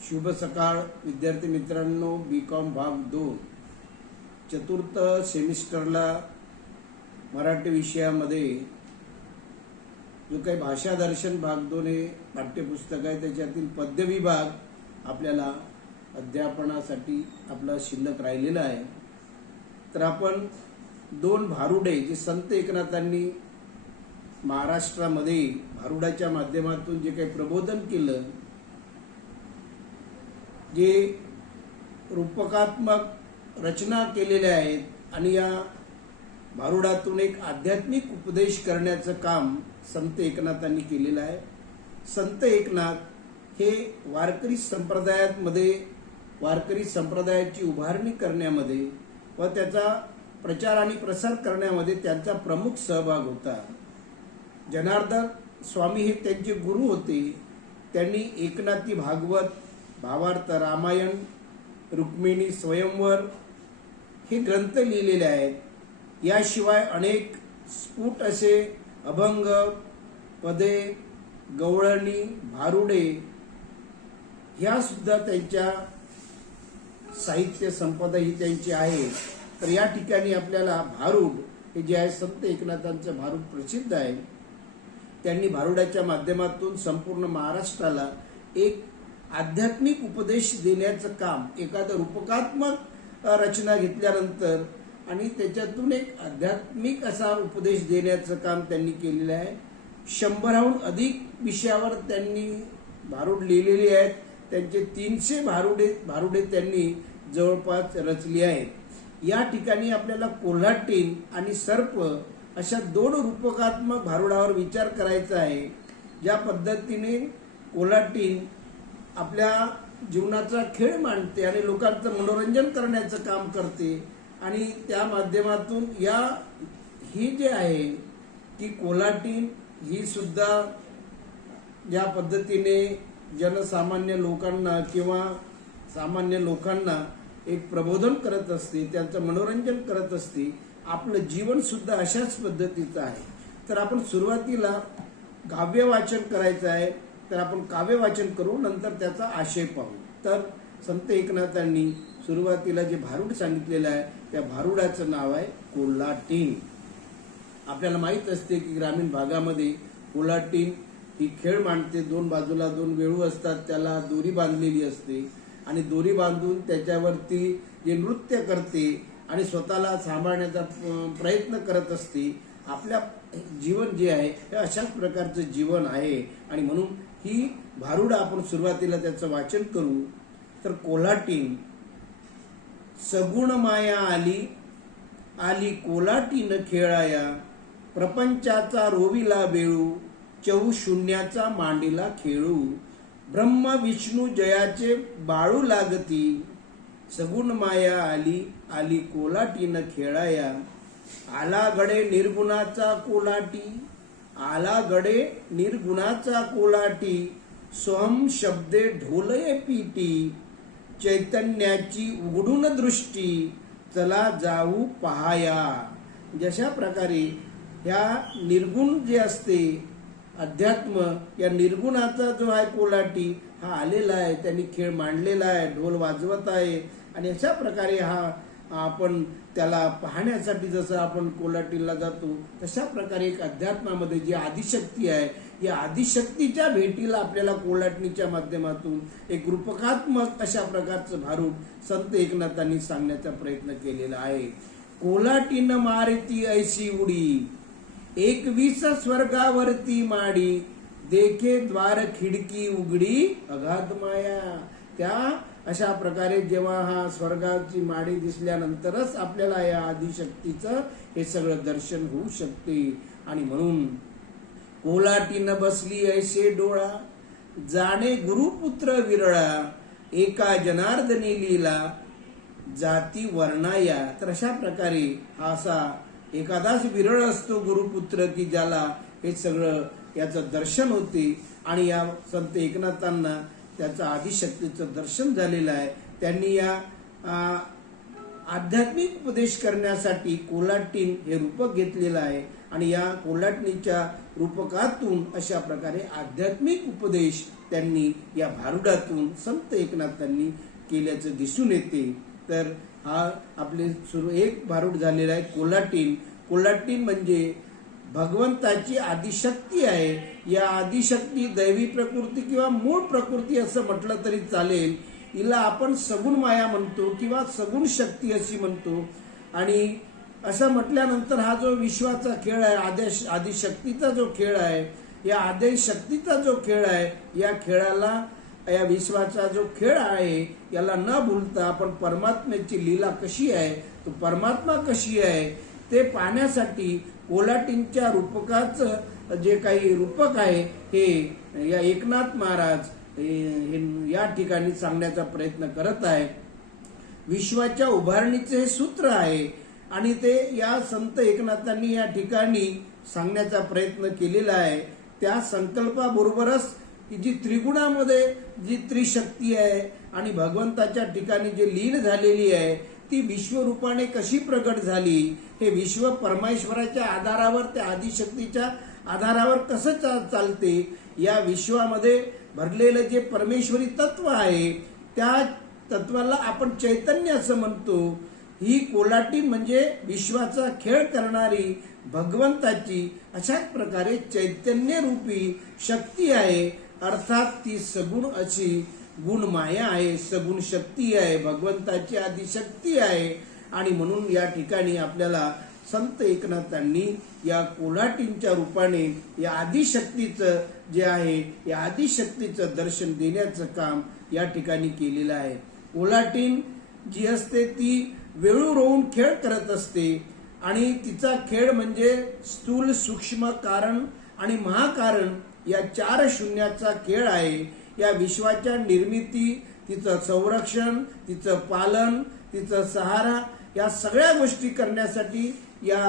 शुभ सकाळ विद्यार्थी मित्रांनो, B.Com भाग 2 चतुर्थ सेमिस्टरला मराठी विषयामध्ये जो काही भाषा दर्शन भाग 2 हे पाठ्यपुस्तक आहे त्याच्यातील पद्य विभाग आपल्याला अध्यापनासाठी आपला शिल्लक राहिलेला आहे। तर आपण दोन भारुडे जे संत एकनाथांनी महाराष्ट्रामध्ये भारुडाच्या माध्यमातून जे काही प्रबोधन केलं, जे रूपकात्मक रचना केलेल्या आहेत आणि या भारुडातून एक आध्यात्मिक उपदेश करण्याचं काम संत एकनाथांनी केलेलं आहे। संत एकनाथ हे वारकरी संप्रदायाची उभारणी करण्यामध्ये व त्याचा प्रचार आणि प्रसार करण्यामध्ये त्यांचा प्रमुख सहभाग होता। जनार्दन स्वामी हे त्यांचे गुरु होते। त्यांनी एकनाथी भागवत, भावार्थ रामायण, रुक्मिणी स्वयंवर हे ग्रंथ लिहिलेले आहेत। याशिवाय अनेक स्फुट असे अभंग, पदे, गवळणी, भारुडे ह्या सुद्धा त्यांच्या साहित्य संपदा ही त्यांची आहे। तर या ठिकाणी आपल्याला भारुड हे जे आहे संत एकनाथांचं भारुड प्रसिद्ध आहे। त्यांनी भारुडाच्या माध्यमातून संपूर्ण महाराष्ट्राला एक आध्यात्मिक उपदेश देण्याचं काम, एखादं रूपकात्मक रचना घेतल्यानंतर आणि त्याच्यातून एक आध्यात्मिक असा उपदेश देण्याचं काम त्यांनी केलेलं आहे। 100हून अधिक विषयावर त्यांनी भारुड लिहिलेली आहेत। त्यांचे 300 भारुडे त्यांनी जवळपास रचली आहेत। या ठिकाणी आपल्याला कोल्हाटीण आणि सर्प अशा दोन रूपकात्मक भारुडावर विचार करायचा आहे। ज्या पद्धतीने कोल्हाटीण आपल्या जीवनाचा खेळ मांडते आणि लोकांचं मनोरंजन करण्याचं काम करते आणि त्या माध्यमातून ही जे आहे की कोल्हाटीण ही सुद्धा ज्या पद्धतीने जनसामान्य लोकांना किंवा सामान्य लोकांना एक प्रबोधन करत असते, त्यांचं मनोरंजन करत असते, आपलं जीवन सुद्धा अशाच पद्धतीचं आहे। तर आपण सुरुवातीला काव्य वाचन करायचं आहे, तर आपण काव्य वाचन करू, नंतर त्याचा आशय पाहू। तर संत एकनाथांनी सुरुवातीला जे भारुड सांगितलेलं आहे त्या भारुडाचं नाव आहे कोल्हाटीण। आपल्याला माहित असते की ग्रामीण भागामध्ये कोल्हाटीण ही खेळ मांडते। दोन बाजूला दोन वेळू असतात, त्याला दोरी बांधलेली असते आणि दोरी बांधून त्याच्यावरती जे नृत्य करते आणि स्वतःला सांभाळण्याचा प्रयत्न करत असते। आपल्या जीवन जे आहे हे अशाच प्रकारचं जीवन आहे आणि म्हणून ही भारुड आपण सुरुवातीला त्याचं वाचन करू। तर कोल्हाटीण, सगुण माया आली आली कोल्हाटीण खेळाया, प्रपंचाचा रोविला बेळू, चहू शून्याचा मांडीला खेळू, ब्रह्म विष्णू जयाचे बाळू लागती, सगुण माया आली आली कोल्हाटीण खेळाया, आला गडे निर्गुणाचा कोल्हाटी, आला गडे निर्गुणाचा कोल्हाटी, सोहम शब्दे ढोलये पीटी, चैतन्याची उघडून दृष्टी, चला जाऊ पहाया। जशा प्रकारे ह्या निर्गुण जे असते अध्यात्म, या निर्गुणाचा जो आहे कोल्हाटी हा आलेला आहे, त्यांनी खेळ मांडलेला आहे, ढोल वाजवत आहे आणि अशा प्रकारे हा आपण त्याला पाहण्यासाठी जसं आपण कोल्हाटीला जातो तशा प्रकारे एक अध्यात्मामध्ये जी आदिशक्ती आहे या आदिशक्तीच्या भेटीला आपल्याला कोल्हाटणीच्या माध्यमातून एक रूपकात्मक अशा प्रकारचं भारुड संत एकनाथांनी सांगण्याचा प्रयत्न केलेला आहे। कोल्हाटीन मारती ऐशी उडी, 21 स्वर्गावरती माडी, देखे द्वार खिडकी उघडी अगाध माया। त्या अशा प्रकारे जेव्हा हा स्वर्गाची माडी दिसल्यानंतरच आपल्याला या आदिशक्तीचं हे सगळं दर्शन होऊ शकते आणि म्हणून कोल्हाटीन बसली ऐसे डोळा, जाणे गुरुपुत्र विरळा, एका जनार्दनी लीला जाती वर्णाया। तर अशा प्रकारे हा असा एखादाच विरळ असतो गुरुपुत्र की ज्याला हे सगळं याचं दर्शन होते आणि या संत एकनाथांना त्याचं आदिशक्तीचं दर्शन झालेलं आहे। त्यांनी या आध्यात्मिक उपदेश करण्यासाठी कोल्हाटीण हे रूपक घेतलेलं आहे आणि या कोल्हाटणीच्या रूपकातून अशा प्रकारे आध्यात्मिक उपदेश त्यांनी या भारुडातून संत एकनाथांनी केल्याचं दिसून येते. तर हा आपले सुरू एक भारूड झालेला आहे कोल्हाटीण. कोल्हाटीण म्हणजे भगवंताची आदिशक्ती आहे. या आदिशक्ती दैवी प्रकृती किंवा मूळ प्रकृती असं म्हटलं तरी चालेल. हिला आपण सगुण माया म्हणतो किंवा सगुण शक्ती अशी म्हणतो. आणि असं म्हटल्यानंतर हा जो विश्वाचा खेळ आहे, आदिशक्तीचा जो खेळ आहे, या आदिशक्तीचा जो खेळ आहे, या खेळाला या विश्वाचा जो खेळ आहे याला न भूलता आपण परमात्म्याची लीला कशी आहे, तो परमात्मा कशी आहे ते पाहण्यासाठी कोल्हाटींच्या रूपकाचं जे काही रूपक आहे हे या एकनाथ महाराज या ठिकाणी सांगण्याचा प्रयत्न करत आहे. विश्वाच्या उभारणीचे सूत्र आहे आणि ते या संत एकनाथांनी या ठिकाणी सांगण्याचा प्रयत्न केलेला आहे. त्या संकल्पाबरोबरच जी त्रिगुणामध्ये जी त्रिशक्ती आहे आणि भगवंताच्या ठिकाणी जे लीन झालेली आहे ती विश्वरूपाने कशी प्रगट झाली, हे विश्व परमेश्वराच्या आधारावर, त्या आदिशक्तीच्या आधारावर कसं चालते, या विश्वामध्ये भरलेलं जे परमेश्वरी तत्व आहे त्या तत्वाला आपण चैतन्य असं म्हणतो. ही कोल्हाटी म्हणजे विश्वाचा खेळ करणारी भगवंताची अशाच प्रकारे चैतन्य रूपी शक्ती आहे. अर्थात ती सगुण अशी गुण माया आहे, सगुण शक्ती आहे, भगवंताची आदिशक्ती आहे. आणि म्हणून या ठिकाणी आपल्याला संत एकनाथांनी या कोल्हाटींच्या रूपाने या आदिशक्तीचं जे आहे या आदिशक्तीचं दर्शन देण्याचं काम या ठिकाणी केलेलं आहे. कोल्हाटीण जी असते ती वेळू रोवून खेळ करत असते आणि तिचा खेळ म्हणजे स्थूल, सूक्ष्म, कारण आणि महाकारण या 4 शून्याचा खेळ आहे. या विश्वाच्या निर्मिती, तिचं संरक्षण, तिचं पालन, तिचं सहारा या सगळ्या गोष्टी करण्यासाठी या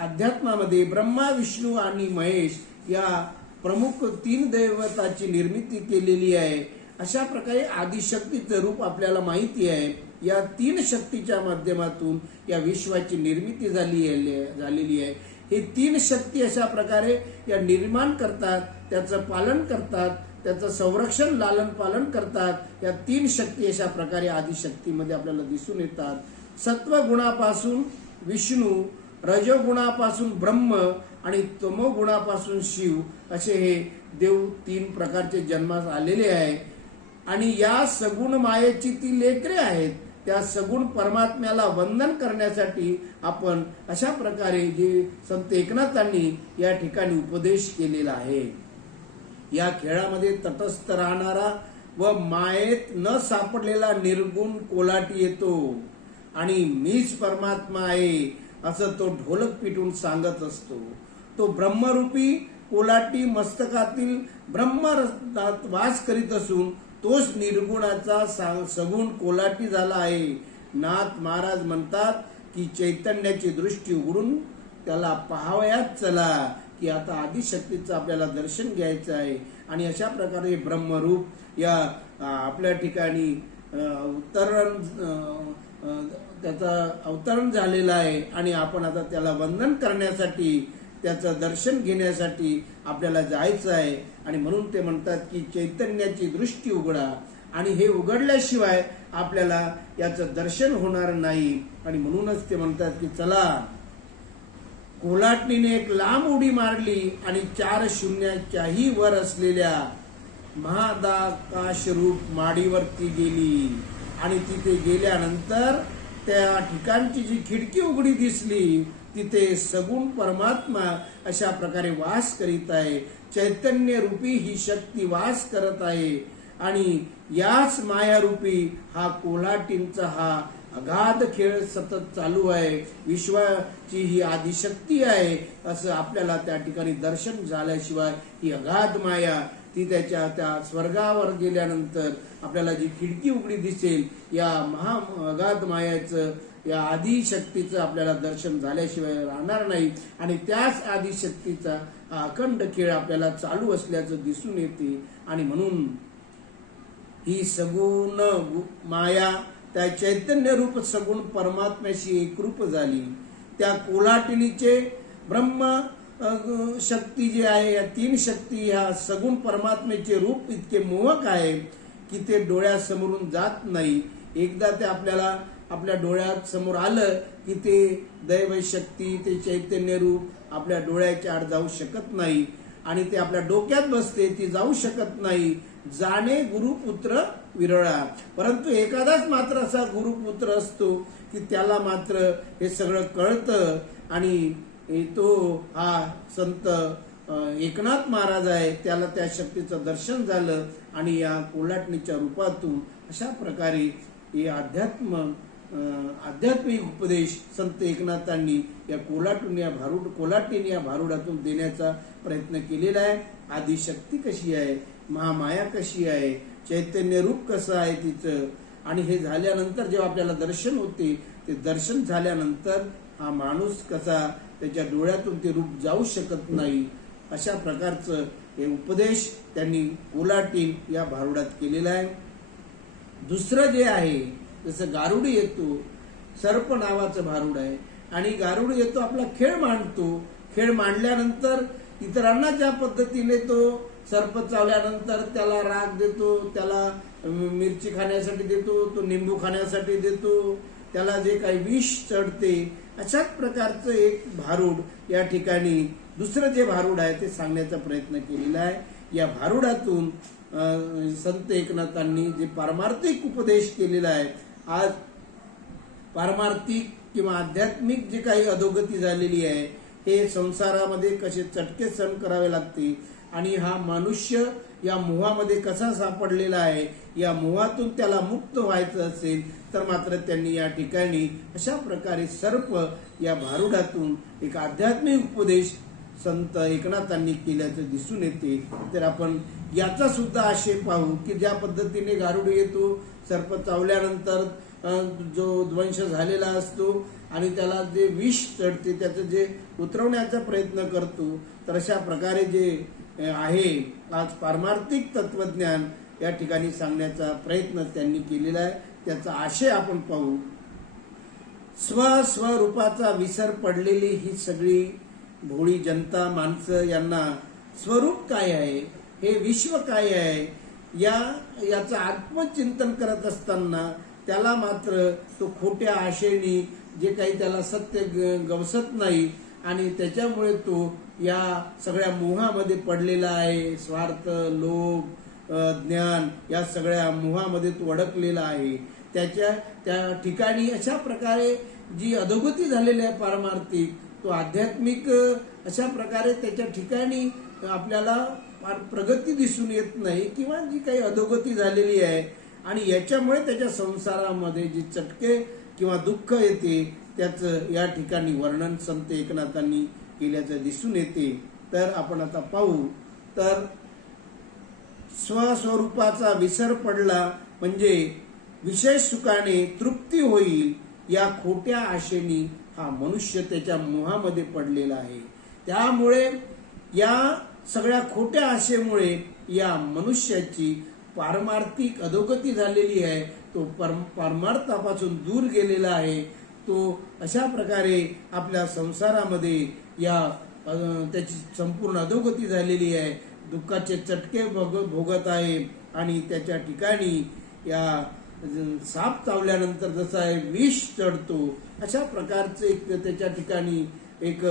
अध्यात्मामध्ये ब्रह्मा, विष्णू आणि महेश या प्रमुख 3 दैवताची निर्मिती केलेली आहे. अशा प्रकारे आदिशक्तीचं रूप आपल्याला माहिती आहे. या 3 शक्तीच्या माध्यमातून या विश्वाची निर्मिती झालेली आहे. हे 3 शक्ती अशा प्रकारे या निर्माण करतात, त्याचं पालन करतात, त्याचं संरक्षण, लालन पालन करतात. या 3 शक्ती अशा प्रकारे आदिशक्तीमध्ये आपल्याला दिसून येतात. सत्वगुणापासून विष्णू, रजोगुणापासून ब्रह्म आणि तमोगुणापासून शिव असे हे देव 3 प्रकारचे जन्मास आलेले आहे. आणि या सगुण मायेची ती लेकरे आहेत. त्या सगुण परमात्म्याला वंदन करण्यासाठी आपण अशा प्रकारे जे संत एकनाथांनी या ठिकाणी उपदेश केलेला आहे. या खेळामध्ये तटस्थ राहणारा व मायेत न सापडलेला निर्गुण कोल्हाटी येतो आणि मीच परमात्मा आहे असं तो ढोलक पिटून सांगत असतो. तो ब्रह्मरूपी कोल्हाटी मस्तकातील ब्रह्मरत्नात वास करीत असून तोच निर्गुणाचा सगुण कोल्हाटी झाला आहे. नाथ महाराज म्हणतात की चैतन्याची दृष्टी उघडून त्याला पाहावयात चला, की आता आदिशक्तीचं आपल्याला दर्शन घ्यायचं आहे. आणि अशा प्रकारे ब्रह्मरूप या आपल्या ठिकाणी त्याचा अवतरण झालेला आहे. आणि आपण आता त्याला वंदन करण्यासाठी, त्याचं दर्शन घेण्यासाठी आपल्याला जायचं आहे. आणि म्हणून ते म्हणतात की चैतन्याची दृष्टी उघडा, आणि हे उघडल्याशिवाय आपल्याला याचं दर्शन होणार नाही. आणि म्हणूनच ते म्हणतात की चला. कोल्हाटणीने एक लांब उडी मारली आणि 4 शून्याच्याही वर असलेल्या महादाकाश रूप माडीवरती गेली. आणि तिथे गेल्यानंतर त्या ठिकाणची जी खिडकी उघडी दिसली तिथे सगुण परमात्मा अशा प्रकारे वास करीत आहे. चैतन्य रूपी ही शक्ती वास करत आहे. आणि याच मायारूपी हा कोल्हाटींचा हा अगाध खेळ सतत चालू आहे. विश्वाची ही आदिशक्ती आहे असं आपल्याला त्या ठिकाणी दर्शन झाल्याशिवाय ही अगाध माया ती त्याच्या त्या स्वर्गावर गेल्यानंतर आपल्याला जी खिडकी उघडी दिसेल या अगाध मायाचं, या आदिशक्तीचं आपल्याला दर्शन झाल्याशिवाय राहणार नाही. आणि त्याच आदिशक्तीचा हा अखंड खेळ आपल्याला चालू असल्याचं दिसून येते. आणि म्हणून ही सगुण माया त्या चैतन्य रूप सगुण परमात्म्याशी एकरूप झाली. त्या कोल्हाटिणीचे ब्रह्म शक्ती जी आहे, या 3 शक्ती ह्या सगुण परमात्म्याचे रूप इतके मोहक आहे की ते डोळ्यासमोरून जात नाही. एकदा ते आपल्याला आपल्या डोळ्यासमोर आलं की ते दैव शक्ती, ते चैतन्य रूप आपल्या डोळ्याच्या आड जाऊ शकत नाही आणि ते आपल्या डोक्यात बसते, ती जाऊ शकत नाही. जाणे गुरुपुत्र विरळा. परंतु एखादाच मात्र असा गुरुपुत्र असतो की त्याला मात्र हे सगळं कळतं आणि तो हा संत एकनाथ महाराज आहे. त्याला त्या शक्तीचं दर्शन झालं आणि या कोल्हाटणीच्या रूपातून अशा प्रकारे हे आध्यात्मिक उपदेश संत एकनाथांनी या कोल्हाटीने या भारुडातून देण्याचा प्रयत्न केलेला आहे. आदिशक्ती कशी आहे, महामाया कशी आहे, चैतन्य रूप कसं आहे तिचं, आणि हे झाल्यानंतर जेव्हा आपल्याला दर्शन होते, ते दर्शन झाल्यानंतर हा माणूस कसा त्याच्या डोळ्यातून ते रूप जाऊ शकत नाही, अशा प्रकारचं हे उपदेश त्यांनी कोल्हाटी या भारुडात केलेला आहे. दुसरं जे आहे, जसं गारुडी येतो, सर्प नावाचं भारुड आहे आणि गारुडी येतो आपला खेळ मांडतो. खेळ मांडल्यानंतर इतरांना ज्या पद्धतीने तो सर्प चावल्यानंतर त्याला राग देतो, त्याला मिरची खाण्यासाठी देतो, तो निंबू खाण्यासाठी देतो, त्याला जे काही विष चढते, अशाच प्रकारचं एक भारूड या ठिकाणी दुसरं जे भारूड आहे ते सांगण्याचा प्रयत्न केलेला आहे. या भारुडातून संत एकनाथांनी जे पारमार्थिक उपदेश केलेला आहे, आज पारमार्थिक किंवा आध्यात्मिक जे काही अधोगती झालेली आहे, हे संसारामध्ये कसे चटके सहन करावे लागते आणि हा मनुष्य या मोहामध्ये कसा सापडलेला आहे, या मोहातून त्याला मुक्त व्हायचं असेल तर मात्र त्यांनी या ठिकाणी अशा प्रकारे सर्प या भारुडातून एक आध्यात्मिक उपदेश संत एकनाथांनी केल्याचं दिसून येते. तर आपण याचा सुद्धा आशय पाहू की ज्या पद्धतीने गारुडी येतो, सर्प चावल्यानंतर जो ध्वंस झालेला असतो आणि त्याला जे विष चढते त्याचं जे उतरवण्याचा प्रयत्न करतो, तर अशा प्रकारे जे आहे आज पारमार्थिक तत्वज्ञान या ठिकाणी सांगण्याचा प्रयत्न त्यांनी केलेला आहे. त्याचा आशय आपण पाहू. स्वरूपाचा विसर पडलेली ही सगळी भोळी जनता, माणसं, यांना स्वरूप काय आहे, हे विश्व काय आहे, याचं आत्मचिंतन करत असताना त्याला मात्र तो खोट्या आशेने जे काही त्याला सत्य गवसत नाही आणि त्याच्यामुळे तो या सगळ्या मोहामध्ये पडलेला आहे. स्वार्थ, लोभ, ज्ञान या सगळ्या मोहामध्ये तो अडकलेला आहे. त्या ठिकाणी अशा प्रकारे जी अधोगती झालेली आहे पारमार्थिक, तो आध्यात्मिक अशा प्रकारे त्याच्या ठिकाणी आपल्याला प्रगती दिसून येत नाही किंवा जी काही अधोगती झालेली आहे आणि याच्यामुळे त्याच्या संसारामध्ये जी चटके किंवा दुःख येते त्याचं या ठिकाणी वर्णन संत एकनाथांनी केल्याचं दिसून येते. तर आपण आता पाहू. तर स्वस्वरूपाचा विसर पडला म्हणजे विशेष सुखाने तृप्ती होईल या खोट्या आशेने हा मनुष्य त्याच्या मोहामध्ये पडलेला आहे. त्यामुळे या सगळ्या खोट्या आशेमुळे या मनुष्याची पारमार्थिक अधोगती झालेली आहे. तो परमार्थापासून दूर गेलेला आहे. तो अशा प्रकारे आपल्या संसारामध्ये त्याची संपूर्ण अधोगती झालेली आहे. दुःखाचे चटके भोगत आहे आणि त्याच्या ठिकाणी या साप चावल्यानंतर जसा आहे विष चढतो, अशा प्रकारचे एक त्याच्या ठिकाणी एक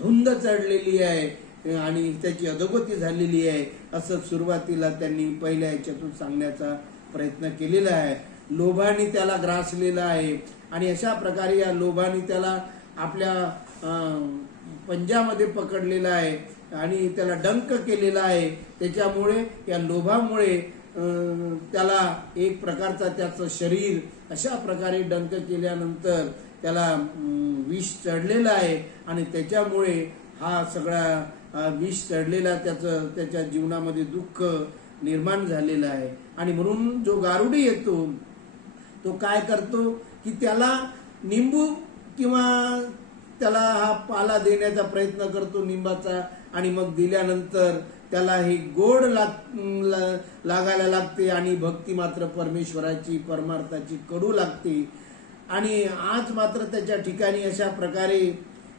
धुंद चढलेली आहे आणि त्याची अधोगती झालेली आहे, असं सुरुवातीला त्यांनी पहिल्या याच्यातून सांगण्याचा प्रयत्न केलेला आहे. लोभाने त्याला ग्रासलेला आहे आणि अशा प्रकारे या लोभाने त्याला आपल्या पंजामध्ये पकडलेला आहे आणि त्याला डंक केलेला आहे. त्याच्यामुळे या लोभामुळे त्याला एक प्रकारचा त्याचं शरीर अशा प्रकारे डंक केल्यानंतर त्याला विष चढलेला आहे आणि त्याच्यामुळे हा सगळा विष चढलेला त्याच्या जीवनामध्ये दुःख निर्माण झालेला आहे. आणि म्हणून जो गारुडी येतो तो काय करतो की त्याला निंबू किंवा त्याला हा पाला देण्याचा प्रयत्न करतो निंबाचा, आणि मग दिल्यानंतर त्याला ही गोड लागायला लागते आणि भक्ती मात्र परमेश्वराची परमार्थाची कडू लागते. आणि आज मात्र त्याच्या ठिकाणी अशा प्रकारे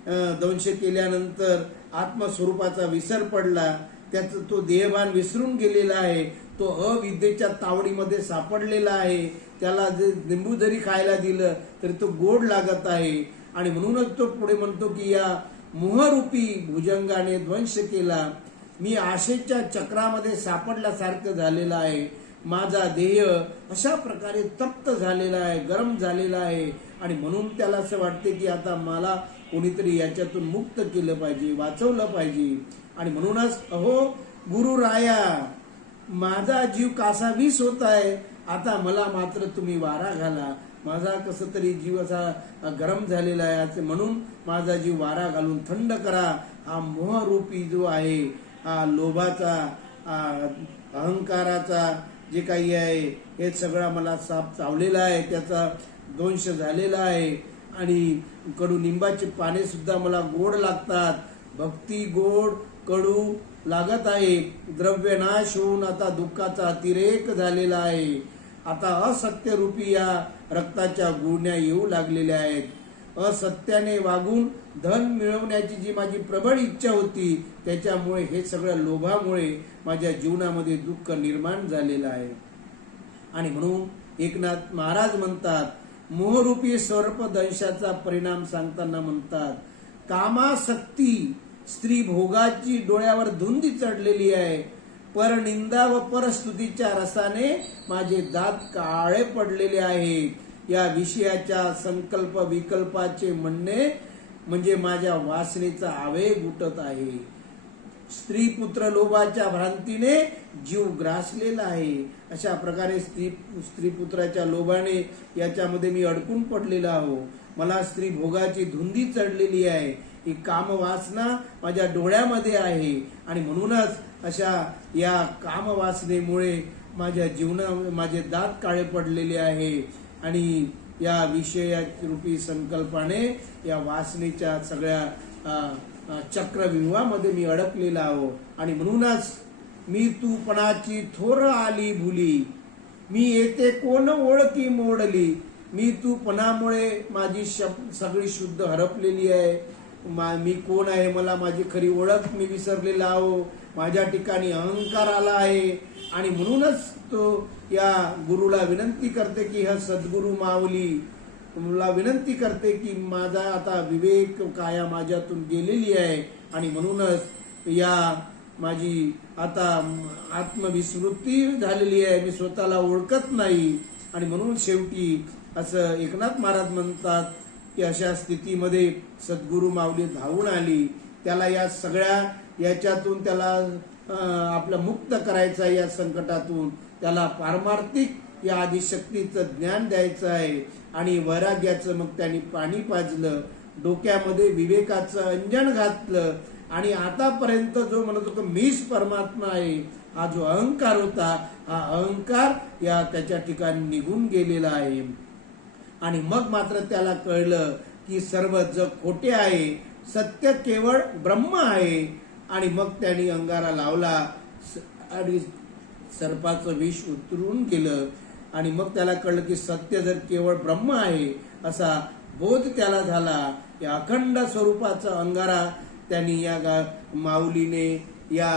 दंश केल्यानंतर आत्मस्वरूपाचा विसर पडला, त्याचा तो देहभान विसरून गेलेला आहे, तो अविद्येच्या तावडीमध्ये सापडलेला आहे. त्याला जे लिंबू जरी खायला दिलं तरी तो गोड लागत आहे. आणि म्हणूनच तो पुढे म्हणतो की या मोहरूपी भुजंगाने ध्वंस केला. मी आशेच्या चक्रामध्ये सापडल्यासारखं झालेला आहे. माझा देह अशा प्रकारे तप्त झालेला आहे, गरम झालेला आहे. आणि म्हणून त्याला असं वाटते की आता मला कोणीतरी याच्यातून मुक्त केलं पाहिजे, वाचवलं पाहिजे. आणि म्हणूनच अहो गुरु राया, माझा जीव कासावीस होत आहे, आता मला मात्र तुम्ही वारा घाला. माझा कसं तरी जीव असा गरम झालेला आहे, म्हणून माझा जीव वारा घालून थंड करा. हा मोहरूपी जो आहे, हा लोभाचा, अहंकाराचा जे काही आहे हे सगळा मला साप चावलेला आहे, त्याचा ध्वंस झालेला आहे. आणि कडुनिंबाचे पाने सुद्धा मला गोड लागतात. भक्ती गोड, कडू लागत आहे. द्रव्य नाश होऊन आता दुःखाचा अतिरेक झालेला आहे. आता असत्य रूपी या रक्ताच्या गुळण्या येऊ लागलेल्या आहेत. असत्याने वागून धन मिळवण्याची जी माझी प्रबळ इच्छा होती, त्याच्यामुळे हे सगळं लोभामुळे माझ्या जीवनामध्ये दुःख निर्माण झालेलं आहे. आणि म्हणून एकनाथ महाराज म्हणतात, मोहरूपी सर्पदंशाचा परिणाम सांगताना म्हणतात, कामासक्ती स्त्री भोगाची डोळ्यावर धुंदी चढलेली आहे. परनिंदा व परस्तुतीच्या रसाने माझे दात काळे पडलेले आहेत. या विषयाच्या संकल्प विकल्पाचे म्हणणे म्हणजे माझ्या वासनेचा आवेग उठत आहे. स्त्री पुत्र लोभाच्या भ्रांतीने जीव ग्रासलेला आहे. अशा प्रकारे स्त्री पुत्राच्या लोभाने याच्यामध्ये मी अडकून पडलेला आहो. मला स्त्री भोगाची धुंदी चढलेली आहे. ही कामवासना माझ्या डोळ्यामध्ये आहे. आणि म्हणूनच अशा या कामवासनेमुळे माझ्या माझे दात काळे पडलेले आहे. आणि या विषयारूपी संकल्पाने या वासनेच्या सगळ्या चक्रव्यूहामध्ये मी अडकलेला आहो. आणि म्हणूनच मी तूपणाची थोर आली भुली, मी येते कोण ओळखी मोडली. मी तूपणामुळे माझी सगळी शुद्ध हरपलेली आहे. मी कोण आहे, मला माझी खरी ओळख मी विसरलेला आहो. माझ्या ठिकाणी अहंकार आला आहे. आणि म्हणूनच तो या गुरुला विनंती करते की हा सद्गुरु माऊली, मला विनंती करते की माझा आता विवेक काया माझ्यातून गेलेली आहे. आणि म्हणूनच या माझी आता आत्मविस्मृती झालेली आहे, मी स्वतःला ओळखत नाही. आणि म्हणून शेवटी असं एकनाथ महाराज म्हणतात की अशा स्थितीमध्ये सद्गुरु माऊली धावून आली. त्याला या सगळ्या याच्यातून त्याला आपलं मुक्त करायचं आहे. या संकटातून त्याला पारमार्थिक या आदिशक्तीचं ज्ञान द्यायचं आहे. आणि वैराग्याचं मग त्यांनी पाणी पाजलं, डोक्यामध्ये विवेकाचं अंजन घातलं. आणि आतापर्यंत जो म्हणत होता मीच परमात्मा आहे, हा जो अहंकार होता, हा अहंकार या त्याच्या ठिकाणी निघून गेलेला आहे. आणि मग मात्र त्याला कळलं की सर्व जग खोटे आहे, सत्य केवळ ब्रह्म आहे. आणि मग त्यांनी अंगारा लावला आणि सर्पाचं विष उतरून गेलं. आणि मग त्याला कळलं की सत्य जर केवळ ब्रह्म आहे असा बोध त्याला झाला. या अखंड स्वरूपाचा अंगारा त्यांनी या माऊलीने या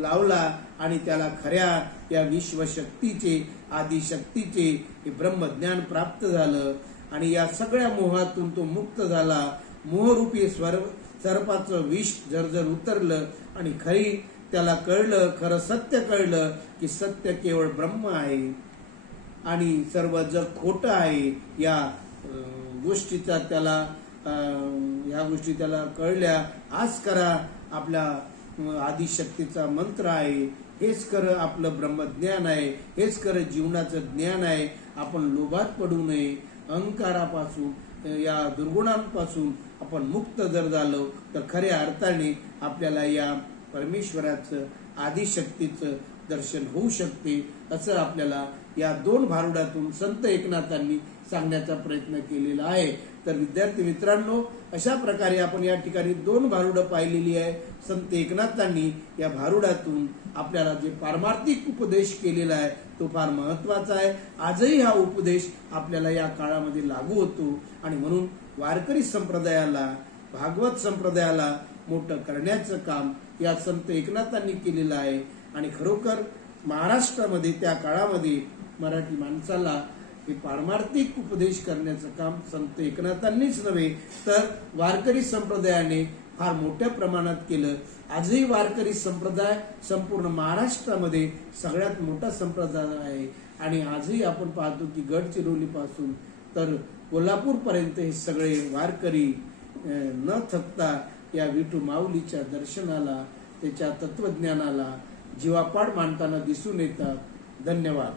लावला आणि त्याला खऱ्या या विश्वशक्तीचे, आदिशक्तीचे हे ब्रह्मज्ञान प्राप्त झालं. आणि या सगळ्या मोहातून तो मुक्त झाला. मोहरूपी सर्पाचं विष जर उतरलं आणि खरी त्याला कळलं, खरं सत्य कळलं की सत्य केवळ ब्रह्म आहे आणि सर्व जग खोटं आहे. या गोष्टीचा त्याला ह्या गोष्टी त्याला कळल्या. आज करा आपल्या आदिशक्तीचा मंत्र आहे, हेच खरं आपलं ब्रह्मज्ञान आहे, हेच खरं जीवनाचं ज्ञान आहे. आपण लोभात पडू नये. अहंकारापासून, या दुर्गुणांपासून आपण मुक्त जर झालो तर खऱ्या अर्थाने आपल्याला या परमेश्वराचं, आदिशक्तीचं दर्शन होऊ शकते. असं आपल्याला या 2 भारुडातून संत एकनाथांनी सांगण्याचा प्रयत्न केलेला आहे. तर विद्यार्थी मित्रांनो, अशा प्रकारे आपण या ठिकाणी 2 भारुडं पाहिलेली आहे. संत एकनाथांनी या भारुडातून आपल्याला जे पारमार्थिक उपदेश केलेला आहे तो फार महत्वाचा आहे. आजही हा उपदेश आपल्याला या काळामध्ये लागू होतो. आणि म्हणून वारकरी संप्रदायाला भागवत संप्रदायाला मोठं करण्याचं काम या संत एकनाथांनी केलेलं आहे. आणि खरोखर महाराष्ट्रामध्ये त्या काळामध्ये मराठी माणसाला हे पारमार्थिक उपदेश करण्याचं काम संत एकनाथांनीच नव्हे तर वारकरी संप्रदायाने फार मोठ्या प्रमाणात केलं. आजही वारकरी संप्रदाय संपूर्ण महाराष्ट्रामध्ये सगळ्यात मोठा संप्रदाय आहे. आणि आजही आपण पाहतो की गडचिरोली पासून तर कोल्हापूर पर्यंत हे सगळे वारकरी न थकता या विठू माऊलीच्या दर्शनाला, त्याच्या तत्वज्ञानाला जीवापाड मानताना दिसून येतात. धन्यवाद.